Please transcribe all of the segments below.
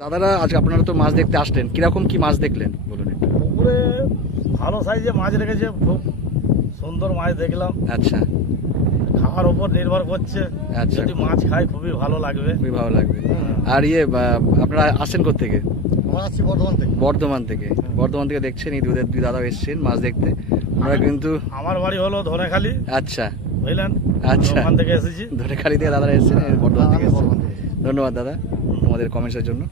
দাদারা আজকে আপনারা তো মাছ দেখতে আসলেন, কিরকম কি মাছ দেখলেন বলুন একটু। পুকুরে ভালো সাইজে মাছ রেখেছে, খুব সুন্দর মাছ দেখলাম। আচ্ছা খাওয়ার উপর নির্ভর করছে, আচ্ছা, যদি মাছ খাই খুবই ভালো লাগবে। খুবই ভালো লাগবে। আর আপনারা আসছেন কোত্থেকে? আমরা আসছি বর্ধমান থেকে। বর্ধমান থেকে দেখছেন এই দুই দাদা এসছেন মাছ দেখতে। আমরা কিন্তু আমার বাড়ি হলো ধনেখালি, আচ্ছা বুঝলেন, আচ্ছা, ওখান থেকে এসেছি। ধনেখালি থেকে দাদারা এসছেন, বর্ধমান থেকে এসছেন। ধন্যবাদ দাদা তোমাদের কমেন্টসের জন্য।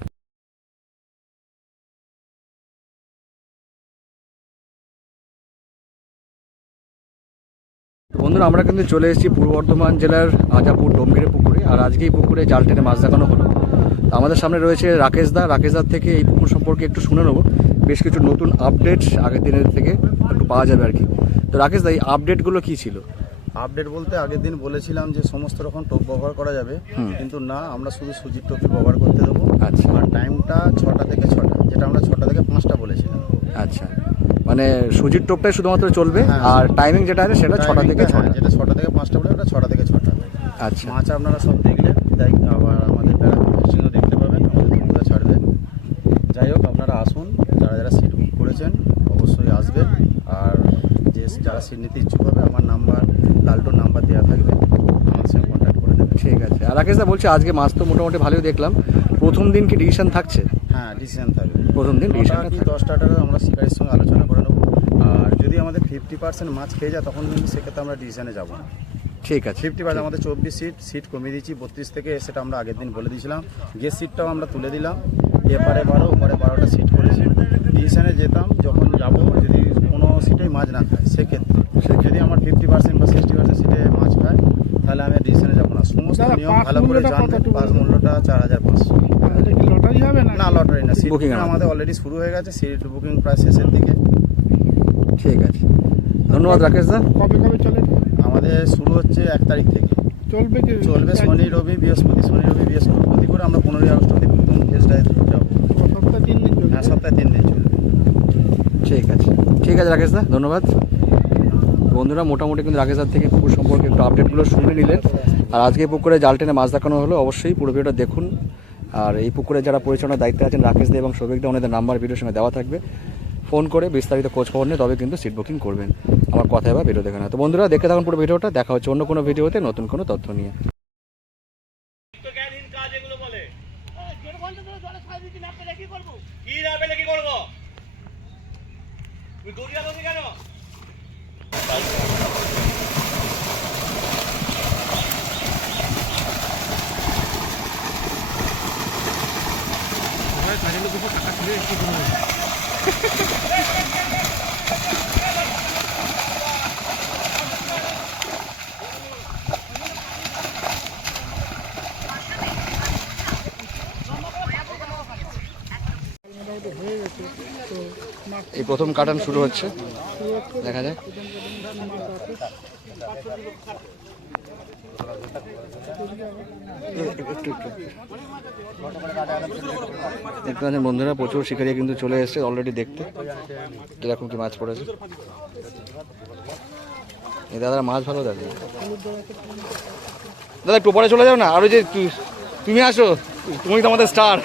বন্ধুরা আমরা কিন্তু চলে এসেছি পূর্ব বর্ধমান জেলার আজাপুর ডোমগিরে পুকুরে। আর আজকে এই পুকুরে জাল টেনে মাছ দেখানো হলো। আমাদের সামনে রয়েছে রাকেশদার থেকে এই পুকুর সম্পর্কে একটু শুনে নেবো। বেশ কিছু নতুন আপডেট আগের দিনের থেকে একটু পাওয়া যাবে আর কি। তো রাকেশদা, এই আপডেটগুলো কী ছিল? আপডেট বলতে আগের দিন বলেছিলাম যে সমস্ত রকম টোপ ব্যবহার করা যাবে, কিন্তু না, আমরা শুধু সুজির টোপই ব্যবহার করতে দেবো। আচ্ছা, আর টাইমটা 6টা থেকে 6টা, যেটা আমরা 6টা থেকে 5টা বলেছিলাম। আচ্ছা, মানে সুজির টোপটাই শুধুমাত্র চলবে, হ্যাঁ, আর টাইমিং যেটা আছে সেটা 6টা থেকে 6টা। যেটা 6টা থেকে 5টা বলে ওটা 6টা থেকে 6টা। আচ্ছা, মাছ আপনারা সব দেখলেন, তাই আবার আমাদের প্যারাফিশিংও দেখতে পাবেন, আমাদের বন্ধুরা ছাড়বে। যাই হোক, আপনারা আসুন, যারা সিট বুক করেছেন অবশ্যই আসবেন। আর যারা সিট নিতে ইচ্ছুক হবে, আমার নাম্বার, লালটুর নাম্বার দেওয়া থাকবে, আমার সঙ্গে কন্ট্যাক্ট করে দেবেন। ঠিক আছে। আর রাকেশদা বলছে আজকে মাছ তো মোটামুটি ভালোই দেখলাম, প্রথম দিন কি ডিসিশন থাকছে? হ্যাঁ, ডিসিশন থাকবে। প্রথম দিন ডিসিশনটা কি 10টা টাকা আমরা শিকারির সঙ্গে আলোচনা করে নেবো। আর যদি আমাদের 50% মাছ খেয়ে যায়, তখন কিন্তু সেক্ষেত্রে আমরা ডিসিশনে যাবো না। ঠিক আছে। 50% আমাদের 24 সিট কমিয়ে দিচ্ছি 32 থেকে, সেটা আমরা আগের দিন বলে দিয়েছিলাম। গেস্ট সিটটাও আমরা তুলে দিলাম, এপারে 12 ওপারে 12টা সিট করেছি। ডিসিশনে যেতাম যখন যাবো, যদি কোনো সিটেই মাছ না খায়, সেক্ষেত্রে যদি আমার 50% বা 60% সিটে মাছ খায়, তাহলে আমি ডিসিশনে যাবো না। সমস্ত নিয়ম ভালো করে জানবেন। পাস মূল্যটা 4500। না, লটারি না, সিট বুকিং আমাদের অলরেডি শুরু হয়ে গেছে। সিট বুকিং প্রায় শেষের দিকে। ঠিক আছে, ধন্যবাদ রাকেশদা। কবে চলে? আমাদের শুরু হচ্ছে 1 তারিখ থেকে, চলবে শনি রবি বৃহস্পতি করে। আমরা 15ই আগস্ট অবধি প্রথম ফেজটায় যাবো। সপ্তাহে 3 দিন চলবে। হ্যাঁ, সপ্তাহে 3 দিন চলবে। ঠিক আছে, ঠিক আছে রাকেশদা, ধন্যবাদ। বন্ধুরা মোটামুটি কিন্তু রাকেশদার থেকে পুকুর সম্পর্কে একটু আপডেটগুলো শুনে নিলেন। আর আজকে পুকুরে জাল টেনে মাছ দেখানো হলো, অবশ্যই পুরো ভিডিওটা দেখুন। আর এই পুকুরে যারা পরিচালনার দায়িত্বে আছেন রাকেশদা এবং সৌভিকদা, ওনাদের নাম্বার ভিডিওর সঙ্গে দেওয়া থাকবে। ফোন করে বিস্তারিত খোঁজ খবর নিয়ে তবে কিন্তু সিট বুকিং করবেন। আমার কথায় বা ভিডিও দেখে না। তো বন্ধুরা দেখতে থাকুন পুরো ভিডিওটা, দেখা হচ্ছে অন্য কোনো ভিডিওতে নতুন কোনো তথ্য নিয়ে। এই প্রথম কাটান শুরু হচ্ছে, দেখা যায়। দেখতে পাচ্ছেন বন্ধুরা, প্রচুর শিকারি কিন্তু চলে এসেছে অলরেডি দেখতে কিরকম কি মাছ পড়েছে। এই দাদা মাছ ভালো দেখে। দাদা একটু পরে চলে যাও না, আরো যে তুমি আসো, তুমি তো আমাদের স্টার।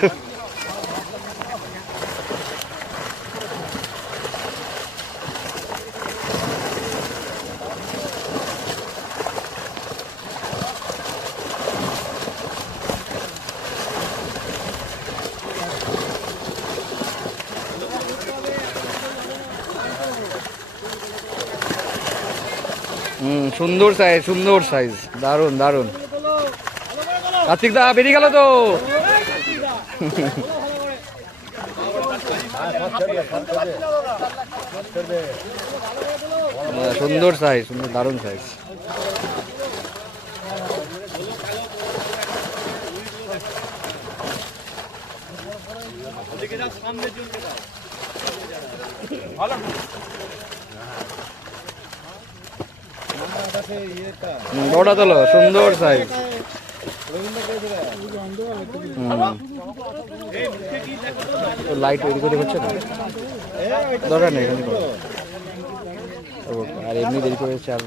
সুন্দর সাইজ, দারুন দারুন। কার্তিক দা বেরিয়ে গেল তো। সুন্দর সাইজ, দারুন সাইজ। বড়টা তোলো, সুন্দর সাইজ। লাইট ওইদিকে হচ্ছে না, দরকার নেই। আর এমনি দেরি করে চাল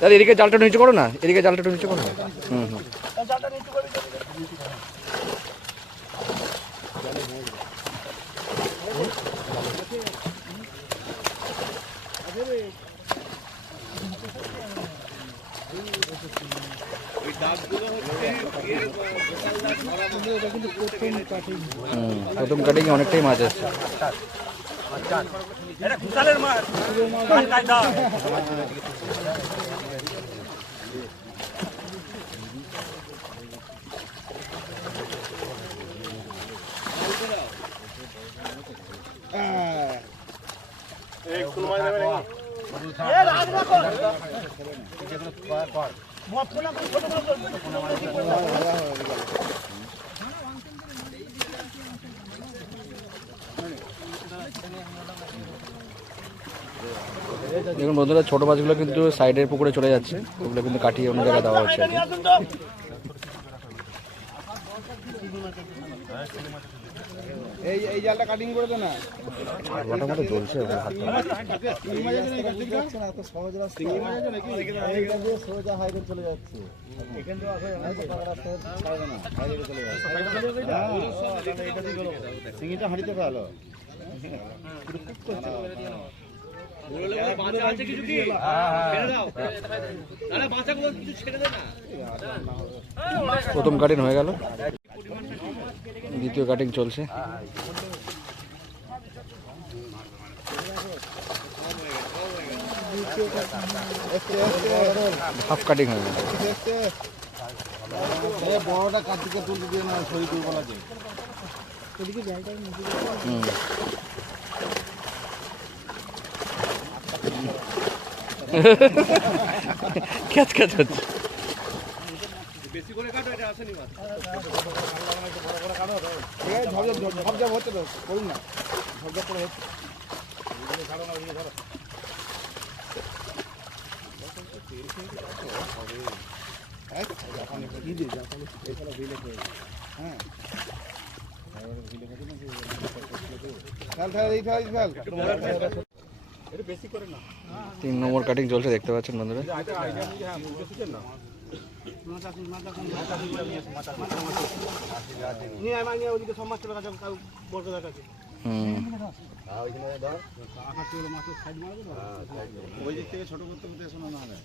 দাদা এদিকে জালটা একটু নিচু করো না, এদিকে জালটা একটু নিচু করো না। হুম হুম। প্রথম কাটিং অনেকটাই মাছ আছে। দেখুন বন্ধুরা, ছোট মাছগুলো কিন্তু সাইডের পুকুরে চলে যাচ্ছে, ওগুলো কিন্তু কাটিয়ে অন্য জায়গায় দেওয়া হচ্ছে। এই জালটা কাটিং করে দে না। মোটামুটি জ্বলছে সোজা হাইওয়ে চলে যাচ্ছে। সিঙ্গিটা হাঁড়িতে পেলো। প্রথম কাটিং হয়ে গেল, দ্বিতীয় কাটিং চলছে। হাফ কাটিং হয়ে গেল। বড়টা কার্তিকে তুলতে দিয়ে না, শরীর দুর্বল আছে। ক্যাচ ক্যাচ হচ্ছে। ঝপঝপ হচ্ছে তো, করুন না, ঝপঝপ করে হচ্ছে। তিন নম্বর কাটিং চলছে, দেখতে পাচ্ছেন বন্ধুরা। ওই দিক থেকে ছোট করতে করতে শোনা না হবে।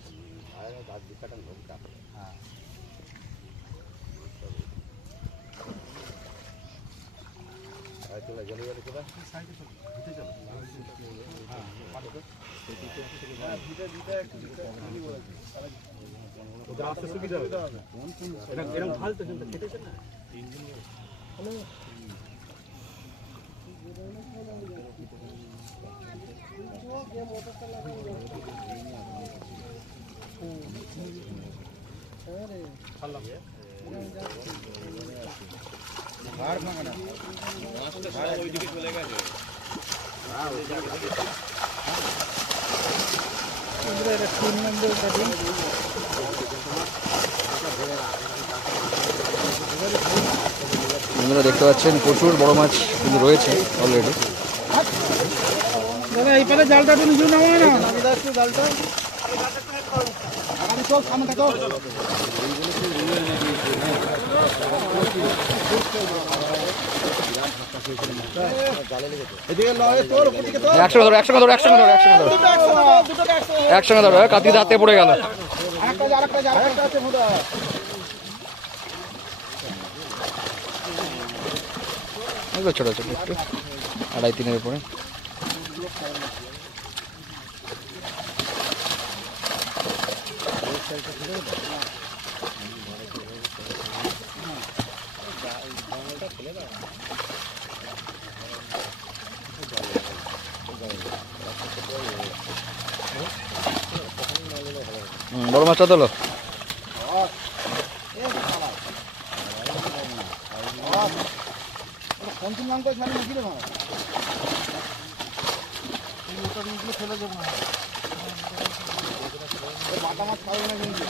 আপনারা দেখতে পাচ্ছেন প্রচুর বড় মাছ কিন্তু রয়েছে অলরেডি। দাদা এই পারে জালটা একটু নিচু নামায় না, জালটা আগামী চল সামনে থাকো। একসঙ্গে ধরো, একসঙ্গে ধরো, একসঙ্গে ধরো, একসঙ্গে ধরো, একসঙ্গে ধরো, কাতিতে হাতে পড়ে গেল। ছোট ছোট একটু 2.5-3 উপরে। বড় মাছটা তোলো। পঞ্চম নাম করে ছাড়ি নাকি রে ভাই? ফেলে দেবো না, বাটা মাছ খাবে না কিন্তু।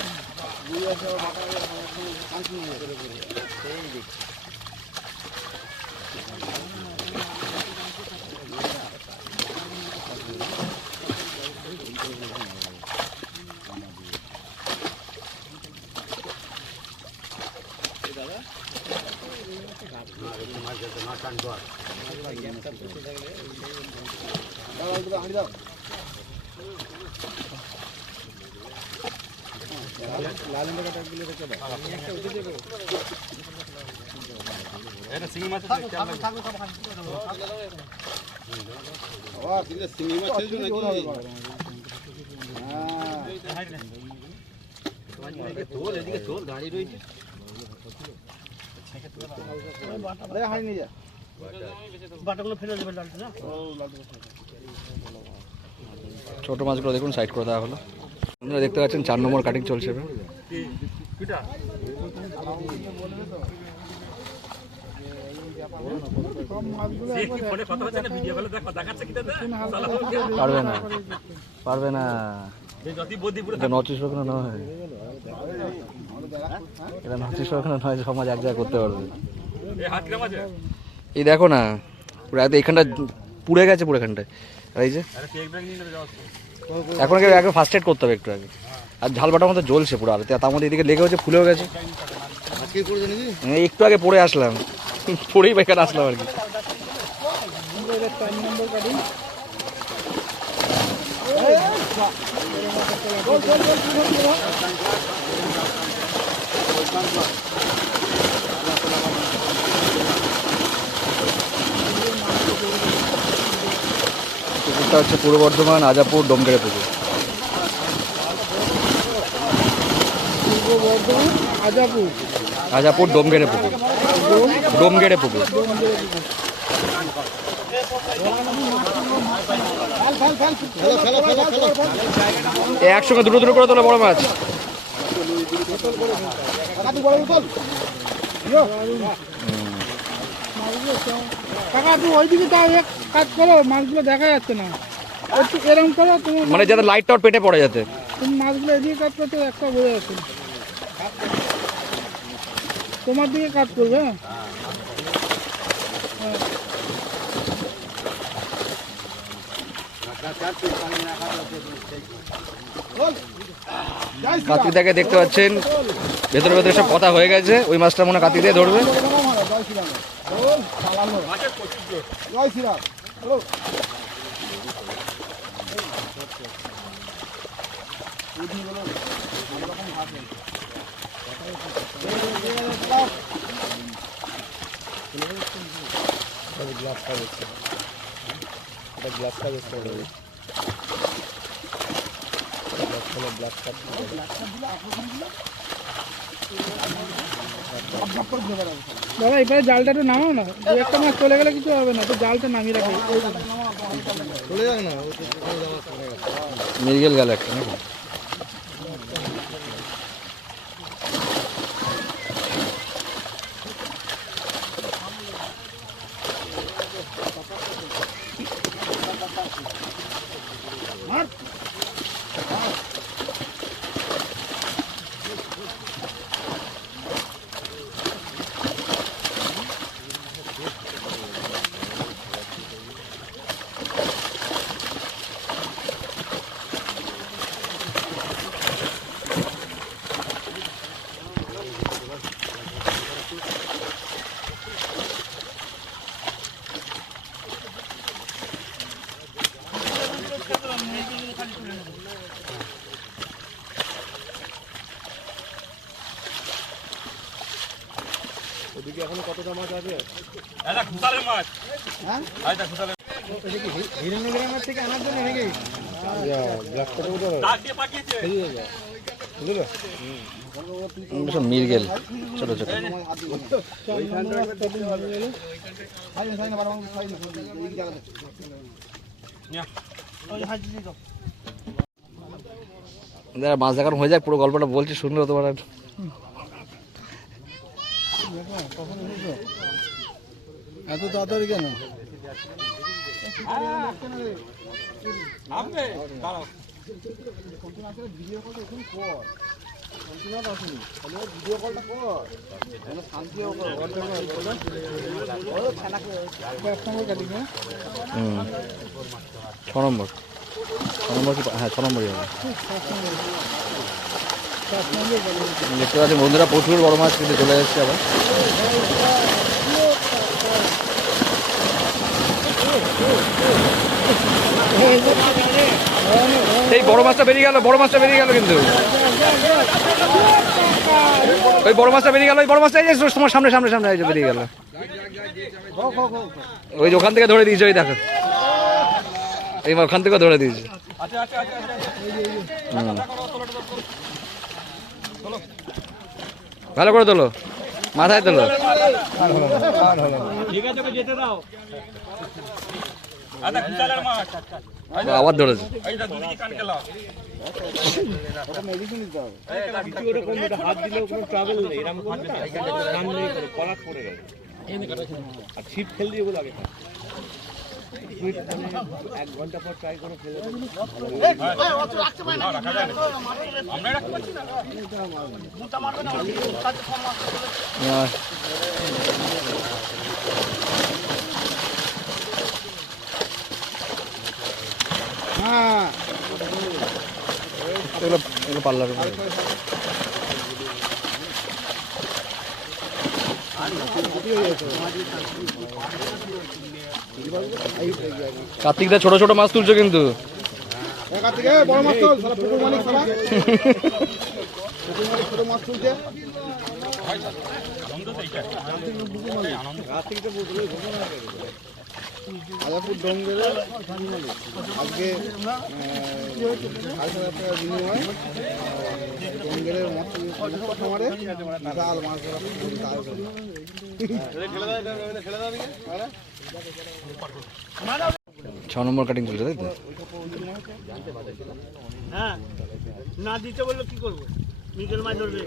ছোট মাছগুলো দেখুন সাইড করে দেওয়া হলো। আপনারা দেখতে পাচ্ছেন 4 নম্বর কাটিং চলছে এবার। পারবে না, পারবে না, এটা নচিশ ওখানে নয়, এটা নচিশ ওখানে নয়, সমাজ এক জায়গায় করতে পারবে। এই দেখো না পুরো একদম এখানটা পুড়ে গেছে পুরো এখানটায়। আর এই যে এখন আগে ফার্স্ট এড করতে হবে একটু আগে। আর ঝালবাটার মতো জ্বলছে পুরো, আর তার মধ্যে এদিকে লেগে হচ্ছে, ফুলেও গেছে। একটু আগে পড়ে আসলাম, পড়েই বেকার আসলাম আর কি। পুকুরটা হচ্ছে পূর্ব বর্ধমান আজাপুর ডোমগেড়ে পুকুর। আজাপুর ডোমগেড়ে পুকুর, ডোমগেড়ে পুকুর। একসঙ্গে দুটো দুটো করে তোলা বড় মাছ। কাকা তুমি ওইদিকে তাও এক কাজ করো, মাছগুলো দেখা যাচ্ছে না, একটু এরকম করো তুমি, মানে যাতে লাইটটা ওর পেটে পড়ে যাতে। তুমি মাছগুলো এদিকে কাজ করতে একটা বোঝা যাচ্ছে না। তোমার দিকে কাজ করবে। কার্তিকদাকে দেখতে পাচ্ছেন ভেতরে ভেতরে সব কথা হয়ে গেছে। ওই মাছটা মনে হয় কার্তিক দিয়ে ধরবে। দাদা এবারে জালটা একটু নামাও না, দু একটা মাছ চলে গেলে কিছু হবে না, তো জালটা নামিয়ে রাখো। মির্গেল গেল একটা নাকি? ওদিকে এখনো কতটা মাছ আছে? এটা খুসালের মাছ। হ্যাঁ এটা খুসালের। এটা কি হিরণ্যগ্রামের থেকে আনার জন্য নাকি? ব্ল্যাক কত বড়? তার দিয়ে পাঠিয়েছে। বুঝলে? সব মির্গেল ছোট ছোট। যারা মাছ দেখানো হয়ে যাক, পুরো গল্পটা বলছি শুনলে তোমার আর এত তাড়াতাড়ি কেন? ভিডিও কল এখন কর, ভিডিও কলটা কর, শান্তি হোক। 6 নম্বর, 6 নম্বর কি? হ্যাঁ 6 নম্বরই হবে। দেখতে পাচ্ছি বন্ধুরা প্রচুর বড় মাছ কিন্তু চলে যাচ্ছে আবার। এই বড় মাছটা বেরিয়ে গেল, বড় মাছটা বেরিয়ে গেল কিন্তু। ওই বড় মাছটা বেরিয়ে গেল, ওই বড় মাছটা এই যে তোমার সামনে সামনে সামনে এই যে বেরিয়ে গেল। ওই যে ওখান থেকে ধরে দিয়েছে, ওই দেখো এই ওখান থেকে ধরে দিয়েছে। ভালো করে তোলো, মাথায় তোলো। আবার ধরেছে। ছিপ ফেল দিয়ে বলে আগে 1 ঘন্টা পর ট্রাই করে ফেলে এগুলো পাল্লার উপরে। কার্তিকদা ছোট ছোট মাছ তুলছো কিন্তু। বড় মাছ তো সারা পুকুর মালিক সারা পুকুর মালিক ছোট মাছ তুলছে। আলাপুর ডোঙ্গেরে আজকে 7,500 টাকা বিনিময় ডোঙ্গেরের মাছ খামারে বিশাল মাছ ধরা। 6 নম্বর কাটিং চলছে তাই তো? হ্যাঁ, না দিতে বললো কি করবো? মিগেল মাছ ধরবে।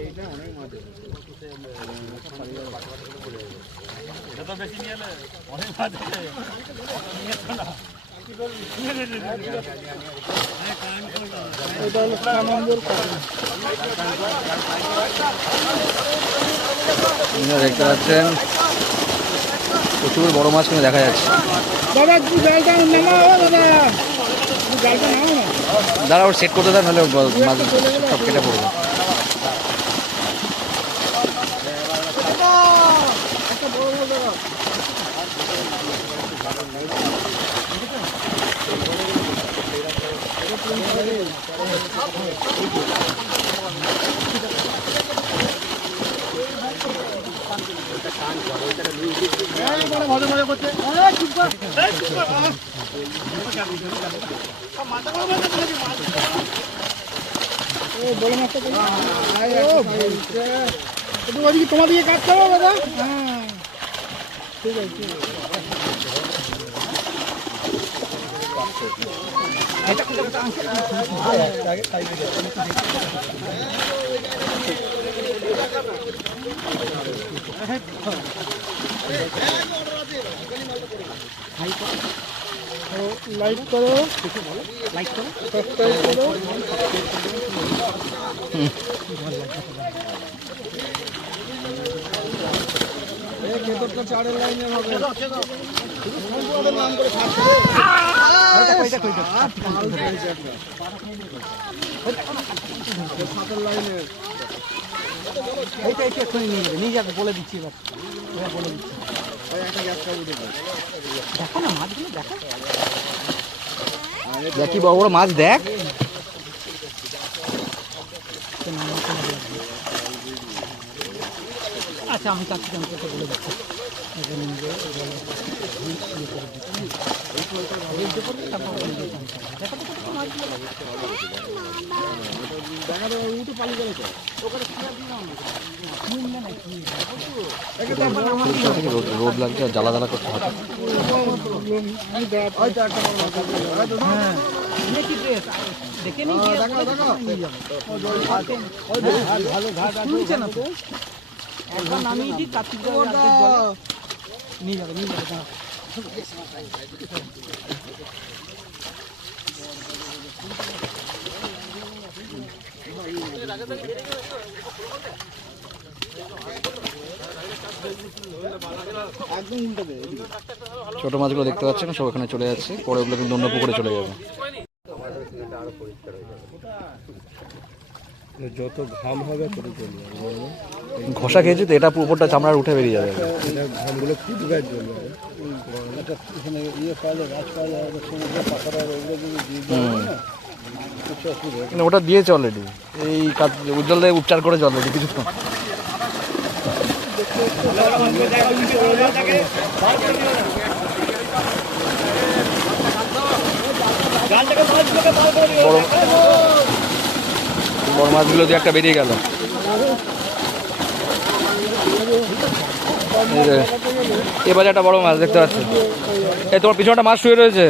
দেখতে পাচ্ছেন প্রচুর বড় মাছ কিন্তু দেখা যাচ্ছে। দাদা তুই জালটা নামাও, দাদা জালটা নামাও না। দাঁড়া ওর সেট করতে দেন, নাহলে মাছ সব কেটে পড়বে। তোমার দিকে কাটতে হবে দাদা। হ্যাঁ ঠিক আছে। লাইক করো, সাবস্ক্রাইব করো। ভেতরটা চারের লাইনে হবে। নাম করে সাতের লাইনে নিয়ে যাবে বলে দিচ্ছি এবার বলে দিচ্ছি। একটা গ্যাস কাজ দেখো না মাছগুলো দেখো, দেখি বড় বড় মাছ দেখ। আচ্ছা আমি চাচ্ছি বলে দিচ্ছি। রোদ লাগছে, জ্বালা জ্বালা করতে হবে। দেখে নিয়ে না তো একবার নামিয়ে দিই, কার্তিক নিয়ে যাবে নিয়ে যাবে। ছোট মাছগুলো দেখতে পাচ্ছেন সব এখানে চলে যাচ্ছে, পরে ওগুলো কিন্তু অন্য পুকুরে চলে যাবে। যত ঘাম হবে তত চলবে, ঘষা খেয়েছি তো, এটা উপরটা চামড়ার উঠে বেরিয়ে যাবে। এটা ঘামগুলো ফুটবে চলবে। এটা এখানে ইয়ে পাওয়া গাছ পাওয়া যায়, সমুদ্র পাথরের ওগুলো যদি দিয়ে দেওয়া হয় না, কিছু অসুবিধা মানে ওটা দিয়েছে অলরেডি, এই কাজ উজ্জ্বল দিয়ে উপচার করে অলরেডি কিছুক্ষণ। বড় মাছগুলো দিয়ে একটা বেরিয়ে গেল। এবারে একটা বড় মাছ দেখতে পাচ্ছি। এই তোমার পিছনে একটা মাছ শুয়ে রয়েছে,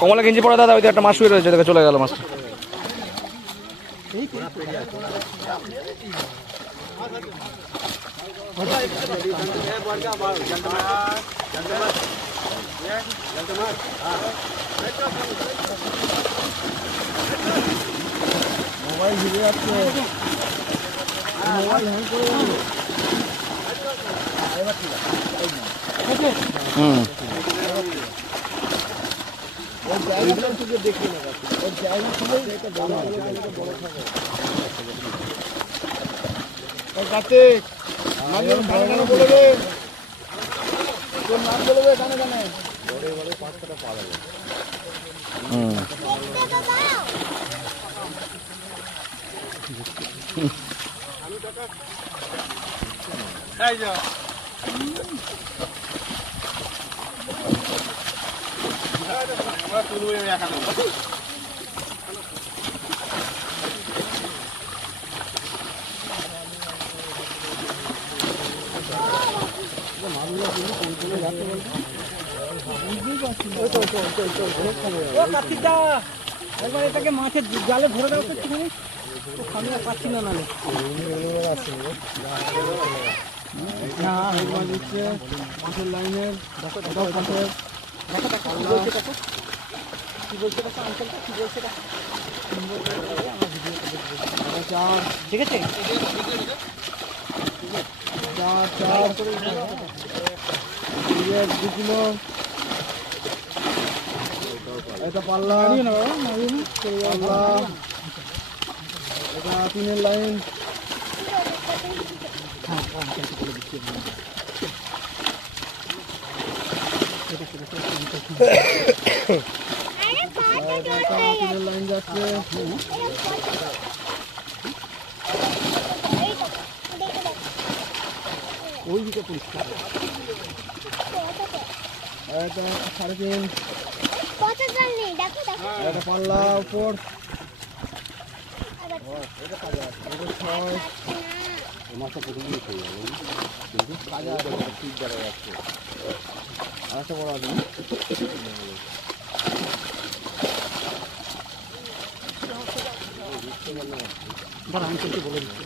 কমলা গেঞ্জি পড়া দাদা, ওই একটা মাছ শুয়ে রয়েছে, দেখে চলে গেল মাছটা। হুম, হুম। একবার এটাকে মাছের জালে ভরে দাও তো একটুখানি, আমি আর পাচ্ছি না নালে। না এই মাছ হচ্ছে মাছের লাইনের ঠিক আছে, 2 কিলো এটা পাল্লা, পাল্লা এটা 3-এর লাইন, লাইন যাচ্ছে। ওই দিকে পরিষ্কার, এটা 3.5, এটা পাল্লা উপর, এটা 6, মাছটা প্রথমেই খেয়ে যাবে, কিন্তু কাজে ঠিক দেখা যাচ্ছে। আরেকটা বড় আছে আমি কিন্তু বলে দিচ্ছি,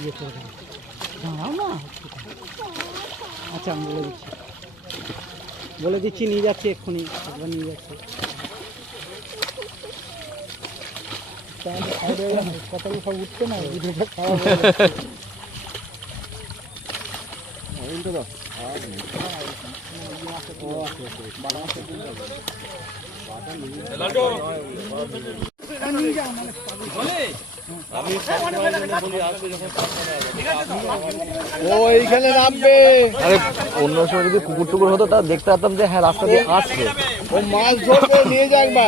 ইয়ে করে দেবো, দাঁড়াও না। আচ্ছা আমি বলে দিচ্ছি নিয়ে যাচ্ছি, এক্ষুনি একবার নিয়ে যাচ্ছি। কথাগুলো সব উঠছে না, ভিডিওটা খারাপ হয়ে যাচ্ছে। ওইখানে নামবে। আরে অন্য সময় যদি কুকুর টুকুর হতো তা দেখতে পারতাম যে হ্যাঁ রাস্তা দিয়ে আসছে, ও মাছ ধরবে, নিয়ে যাক বা।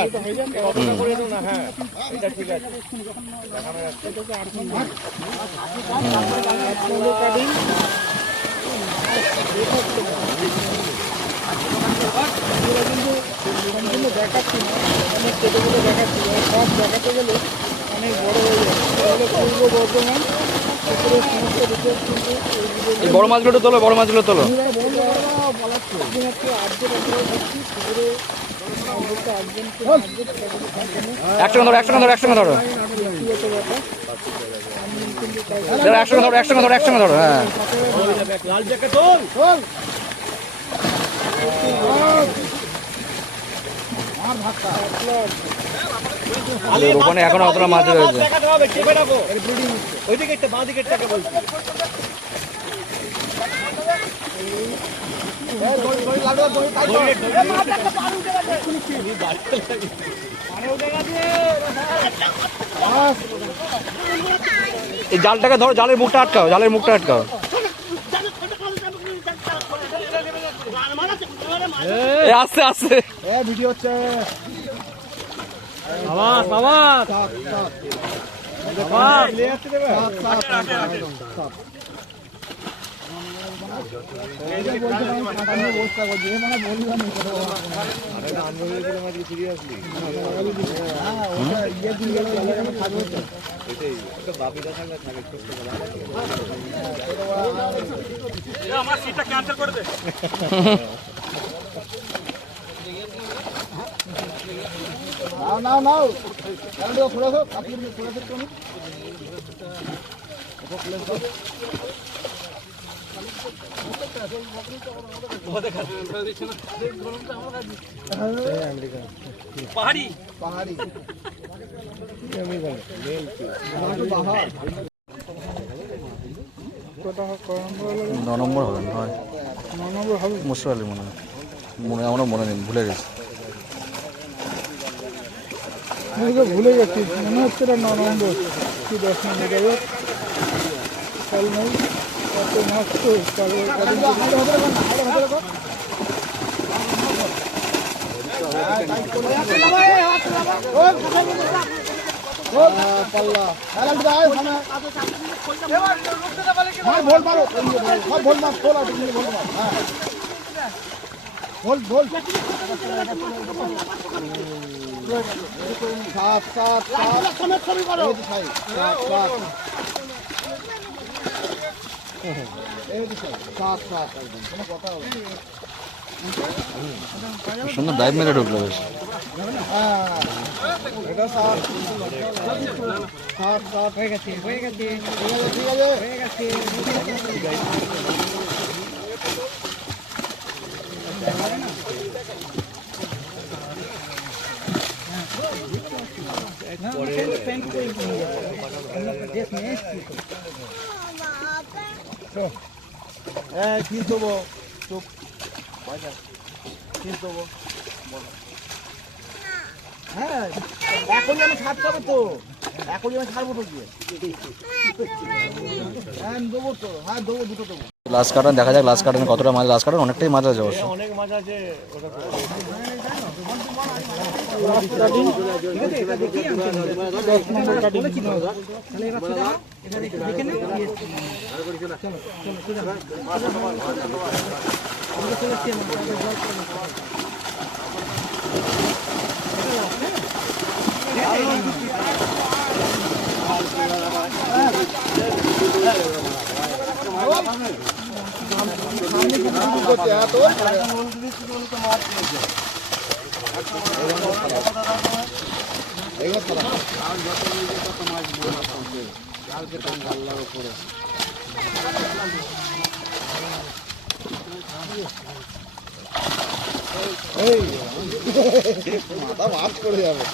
দেখাচ্ছি না, অনেক ছোটোগুলো দেখাচ্ছি, সব দেখাতে গেলে অনেক বড় হয়ে যায়। পূর্ব বর্ধমান সমস্ত ডিটেলস কিন্তু এই বড় মাছগুলো তোলো, বড় মাছগুলো তোলো। একসঙ্গে ধরো, একসঙ্গে ধরো, একসঙ্গে ধরো, একসঙ্গে ধরো, একসঙ্গে ধরো, একসঙ্গে ধরো। হ্যাঁ ওখানে এখনো অতটা মাছ রয়েছে। এই জালটাকে ধরো, জালের মুখটা আটকাও, জালের মুখটা আটকাও। আস্তে আস্তে ভিডিও হচ্ছে আমার সিটটা ক্যান্সেল করে দে। নাও খোলা হোক, আপনি খোলা হোক কোনো পাহাড়ি পাহাড়ি ন নম্বর হবে না হয়, 9 নম্বর হবে। মুশফিক আলী মনে হয়, আমরা মনে নেই, ভুলে গেছি। আমি তো ভুলে গেছি, মনে হচ্ছে এটা 9 নম্বর কি 10 নম্বর যাবে। কাল নাই কত মাস তো কাল ভোল মারো, ভোল মার, খোলা ভোল মার, হ্যাঁ ভোল ভোল সাত সাত সাত সাত একদম কোনো কথা হবে সুন্দর ডাইভ মেরে ঢুকলো বেশ। এটা সাত সাত সাত হয়ে গেছে ঠিক আছে কি দেবো চুপ কি দেবো হ্যাঁ এখন আমি ছাড়তে হবে তো, এখন আমি ছাড়বো তো গিয়ে হ্যাঁ দেবো তো, হ্যাঁ দেবো দুটো দেবো। লাস্ট কাটান দেখা যাক, লাস্ট কাটানে কতটা মাছ, লাস্ট কাটান অনেকটাই মাছ আছে অবশ্য। অনেক মাছ আছে ওটা মাথা মাছ করে যাবে।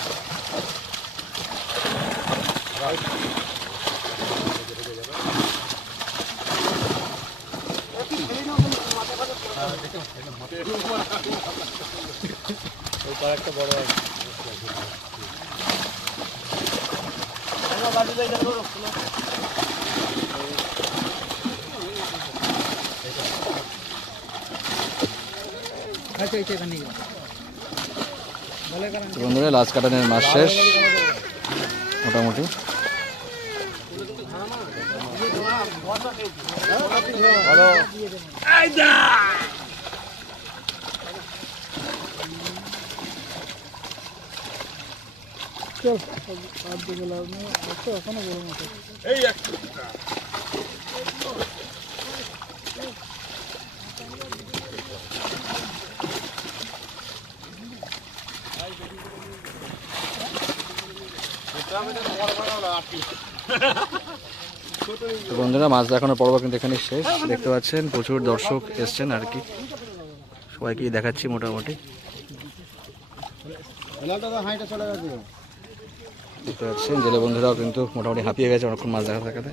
একটা বড় আছে বন্ধুরা লাস্ট কাটানের মাছ শেষ মোটামুটি। চল আর দিকে লাভ নেই, এখনো বড় মাছ আছে। এই তো বন্ধুরা মাছ দেখানোর পর্ব কিন্তু এখানে শেষ। দেখতে পাচ্ছেন প্রচুর দর্শক এসছেন আর কি, সবাইকেই দেখাচ্ছি মোটামুটি। দেখতে পাচ্ছেন জেলে বন্ধুরাও কিন্তু মোটামুটি হাঁপিয়ে গেছে অনেকক্ষণ মাছ দেখা দেখাতে।